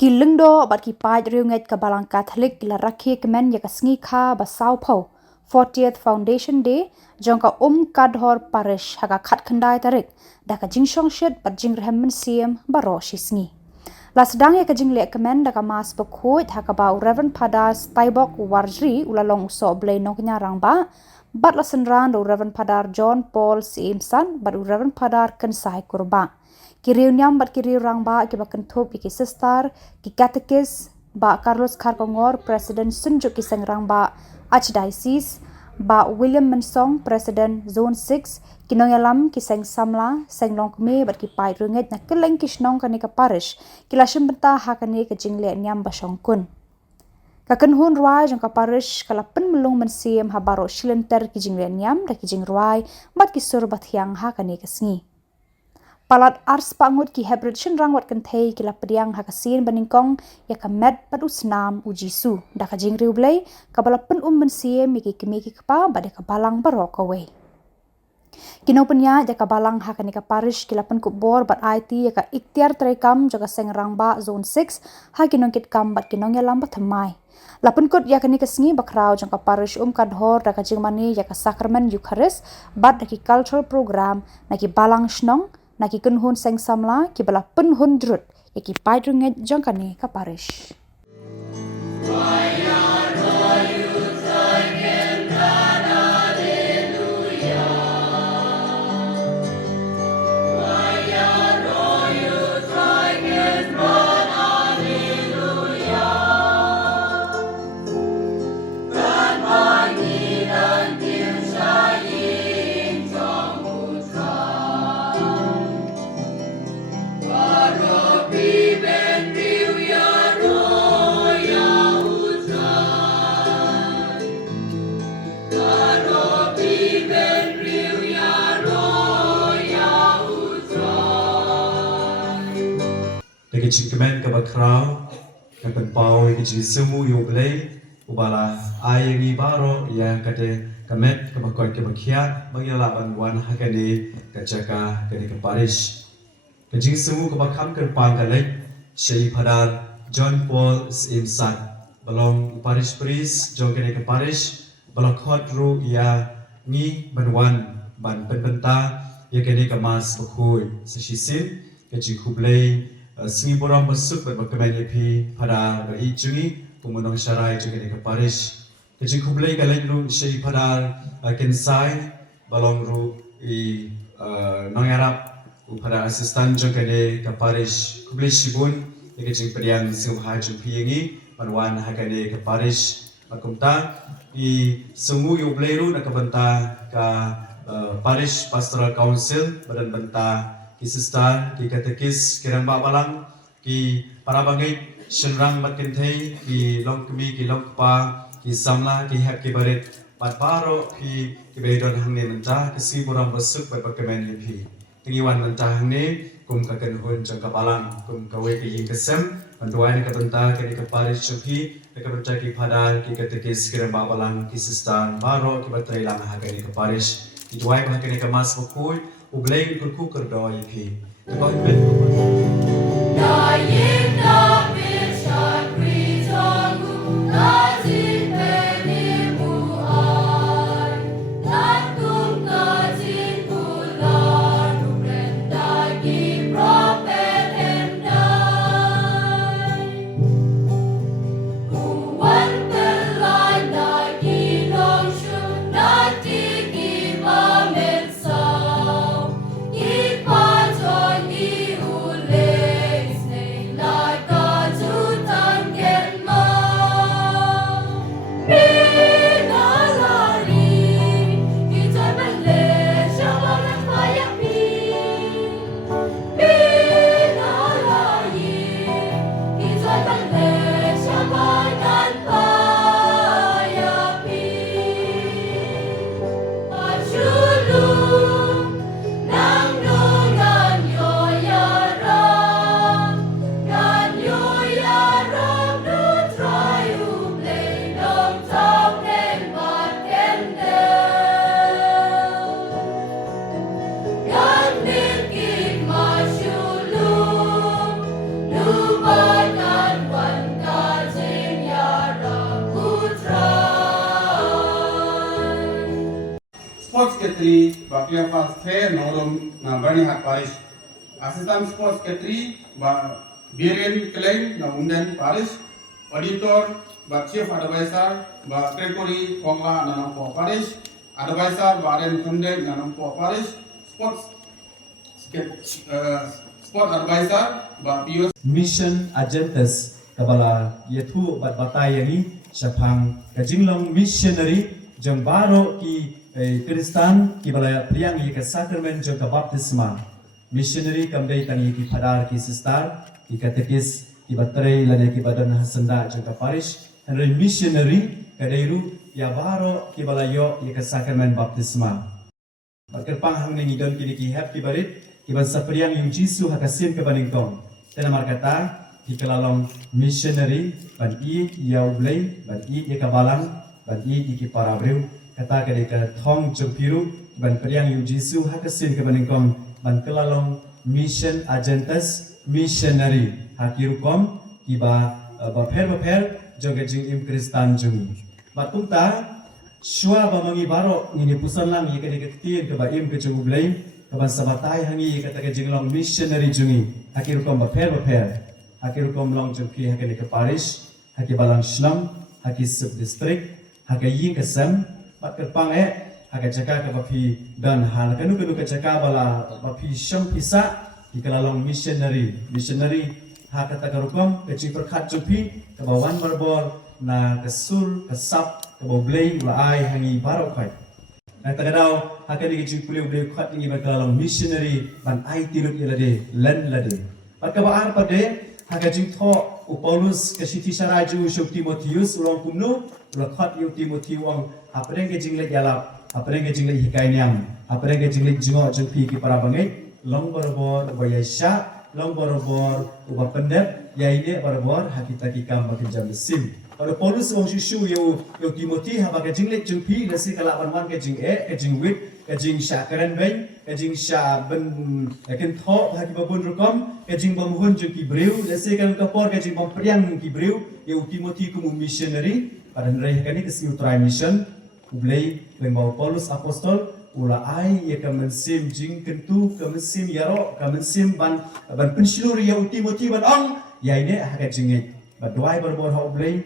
Kileng do bat ki pai riunget ka balang Catholic kila rakhi kemen ya kasngi kha ba Sao Pau 40th Foundation Day jongka kadhor parish haka khat khandai tarik daka jingshong shet bat jingrehem siem baro shisngi la sedang ya kajing le kemen daka mas pekhuit haka ba Reverend Padar Staibok Warjri ulalong uso blai noknya rangba bat la senran do Reverend Padar John Paul Simson bat Reverend Padar Kensai Kurba kiriu nyam bat kiriu rangba ki bakan thop ki sister ki catechist ba Carlos Kharkongor president sunjuk ki sengrang ba archdiocese ba William Mensong president zone 6 kinonyalam ki seng samla seng longkme bat ki pai runget na keleng ki snong kani ka parish ki lasem benta hakani ka jingle nyam ba shongkun kaken hun ruai jong ka parish kala pen melung mensiem habaro shilenter ki jingle nyam da ki jing ruai bat ki sur bat hyang hakani ka sngi palat ars pangut ki hebret shin rangwat kan thei ki lapdiang hakasin baningkong ya kamet pat usnam ujisu da ka jing riu blai ka balapen mensie mi ki kpa bade ka balang barok away kino penya ja ka balang hakani ka parish ki lapen ku bor bat IT ya ka ikhtiar trekam jaga seng rangba zone 6 ha kinong kit kam bat kinong ya lambat thamai lapen kut ya kani kasngi bakrau jang ka parish kadhor da ka jing mani ya ka sacrament Eucharist bat da ki cultural program na ki balang snong na ki kunhun seng samla ki bala penhun drut ya ki paidrunget jangkane ka parish Kemen ke bakrau ke penpau ke jisemu yublei ubala ayengi baro ya kate kemet ke bakoi ke bakia bangila banwan hakani ke jaka ke parish ke jisemu ke bakam ke pangkalek Syekh Padar John Paul Simson balong parish priest jong ke parish balong khotru ya ngi banwan ban penpenta ya ke mas bakhui sesisim ke jikublei singi borang masuk berbagai pi pada ijungi pemenang syarai juga di Paris. Kecik kublai kalian ru Syekh Padar Kensai balong ru i nong Arab pada asisten juga di Paris. Kublai Shibun kecik periang singha jumpi ini panwan hakane ke Paris. Makumta i sungu yublai ru nak benta ke Paris Pastoral Council badan benta ki sister ki katekis kirang ba balang ki para bangai shenrang matin thei ki longkmi ki longpa ki samla ki hap ki baret pat paro ki bedon hangne menta ki si borang besuk bat kemen hi tingiwan menta hangne kum ka ken hon jang ka balang kum ka we ki kesem panduai ka benta ki ka paris chupi ka benta ki padar ki katekis kirang ba balang ki sister baro ki batrai lang ha ka paris ki duai ba ka mas bokoi ubleng kurku kerdoi pi tebai ben dying the fish are breathing nazin benimu ai lakum nazin bulan brendagi prophet endai uwan belai dagi loshun nati gimamen sa ipaton di ule Secretary Baklia Fast Fair Norum Bernihat Parish. Assistant Sports Secretary Biren Klein Unden Parish. Auditor Chief Advisor Gregory Kongla Nanampo Parish. Advisor Baren Kunde Nanampo Parish. Sport Advisor Pius Mission Agentas kabala yetu bat batai yani syapang kajinglong missionary jong baro ki Kristan ki bala priang ye ka sacrament jong ka baptisma missionary kamdei tangi ki padar ki sistar ki katekis ki batrai lane ki badan hasanda jong ka parish and missionary kadairu ya baro ki bala yo ye ka sacrament baptisma bakal hang ni don kini ki happy barit iban sapriang yung Jisu hakasin ke baningkong tena markata di kelalong missionary ban i yau blay ban i kabalang ban i ki parabreu kata ke deka thong jompiru ban priang yung Jisu hakasin ke baningkong ban kelalong mission agentas missionary hakirukom kiba bapher joga jing im Kristan jungi batumta Shua bamangi baro ngini pusan lang ye kene ketien ke baim ke jungu blay kaban sabatai hangi kata ke jinglong missionary jungi hakirukom bapher hakirukom long jungki hakene ke parish haki balang shlam haki sub district haki kesem bat kerpang haka jaka ke bapi dan hal kanu ke jaka bala bapi syam pisa di kelalong missionary haka takarukom ke ciperkat jupi ke bawan barbor na kesul kesap ke boblay laai hangi baro kai na tagadau haka di jupuleu de khat ingi bakalang missionary ban ai tilut ilade len lade bakabaan pade haka jingtho Paulus ke siti saraju syuk Timotius ulong kumnu ulakhat yu Timoti wang apreng ke jingle jalap apreng ke jingle hikainiam apreng ke jingle jingo jengpi ki para bangai long barabor bayasya long barabor uba pendep yaine barabor hakita ki kam bakin jam sim pada Paulus wong shu yo Timoti ha baga jingle jengpi nasi kala banman ke jing ke jing wit ke jing sya karen bain ke jing sya ben ken tho haki babun rukom ke jing bamuhun jengki breu nasi kan kapor ke jing bampriang ki breu yo Timoti kumu missionary pada nrai kani ke siu try mission ublei lembau Paulus apostol ula ai ye kamensim jing kentu kamensim yaro kamensim ban pensilur yo Timoti ban ong yaine haka jinge Baduai berbor ha ublei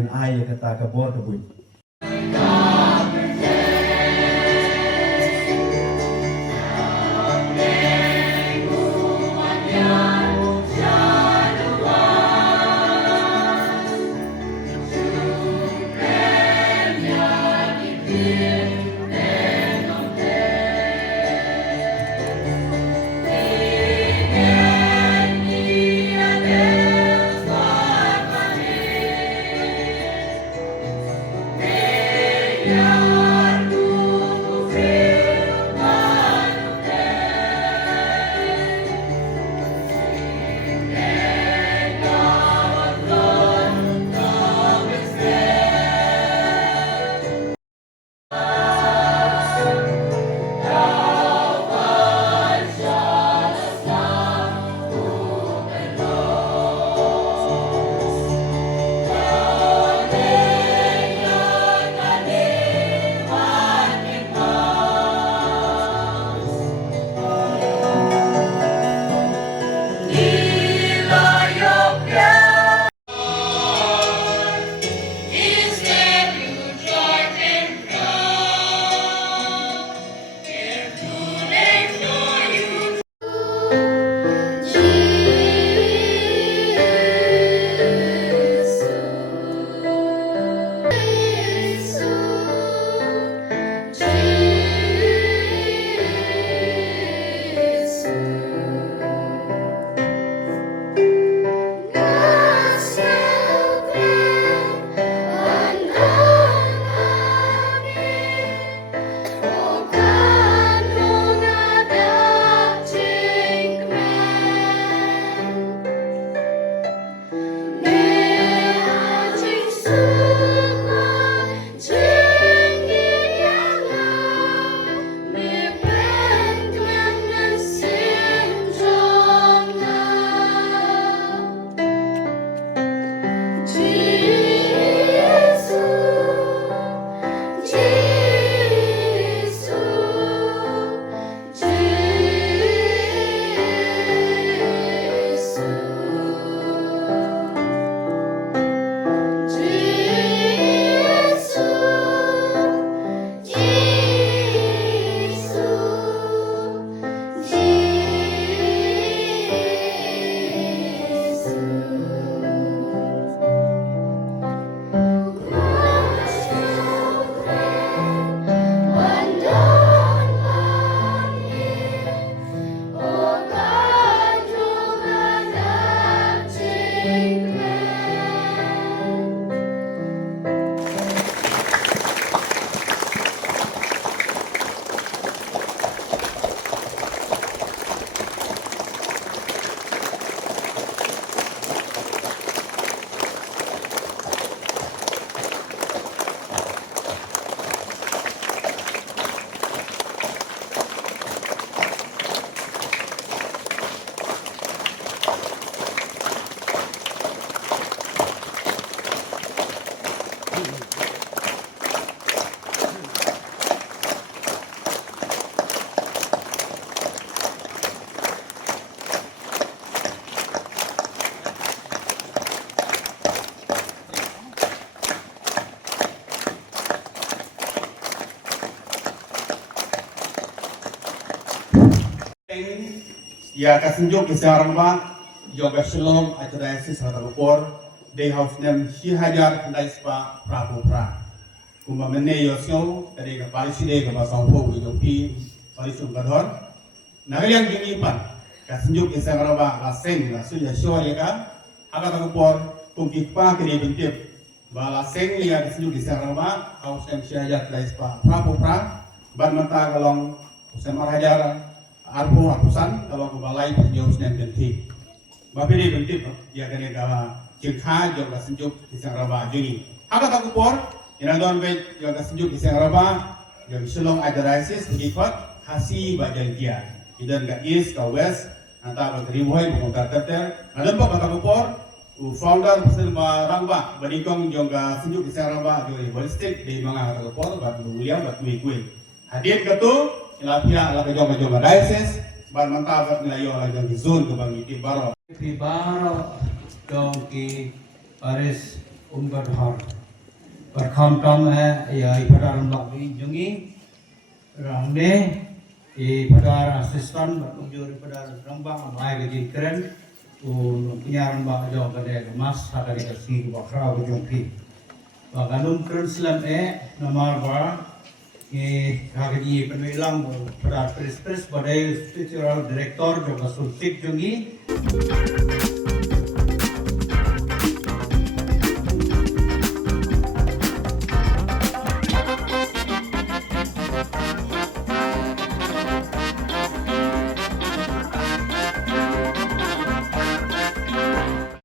on ai kata ka bor ka bui Ya kasunjuk kisah ramba yoga shalom ajarais hadapor de house nem si hajar kendai spa prabu pra kuma mene yosyo dari ke palisi de ke basaupo yopi palisum gador nagaliang gini pan kasunjuk kisah ramba laseng lasu ya syori ka aga tapor tungki pa kini bintip bala seng liya kasunjuk kisah ramba house nem si hajar kendai spa prabu pra ban mata kalong semar hajar arpo apusan kalau ke balai penjauh dan bentik. Bapak ini bentik ya kena gawa cirka juga senjuk kisah raba juni. Apa tak kupor? Yang don baik juga senjuk kisah raba yang selong ajaraisis berikut hasi bagian dia. Idan ke east ke west antara beribuai mengutar terter. Ada apa kata kupor? Founder pesan ramba berikong juga senjuk kisah raba juni ballistik di mana kata kupor batu William batu Ikui. Hadir ketu ilapia ala kejong diocese ban mantabat nilayo ala jong zone ke bangi ti baro jong ki Paris Gadhor परखम टम है या इफतार लॉबी जुंगी रंगने इफतार असिस्टेंट बतुजूर इफतार रंबा माय गजी करन punya ramba jo gade mas hagari kasi bakra bujungpi baganum krenselam namar ba hagari pemilang pada pres badai spiritual director jo kasulsik jungi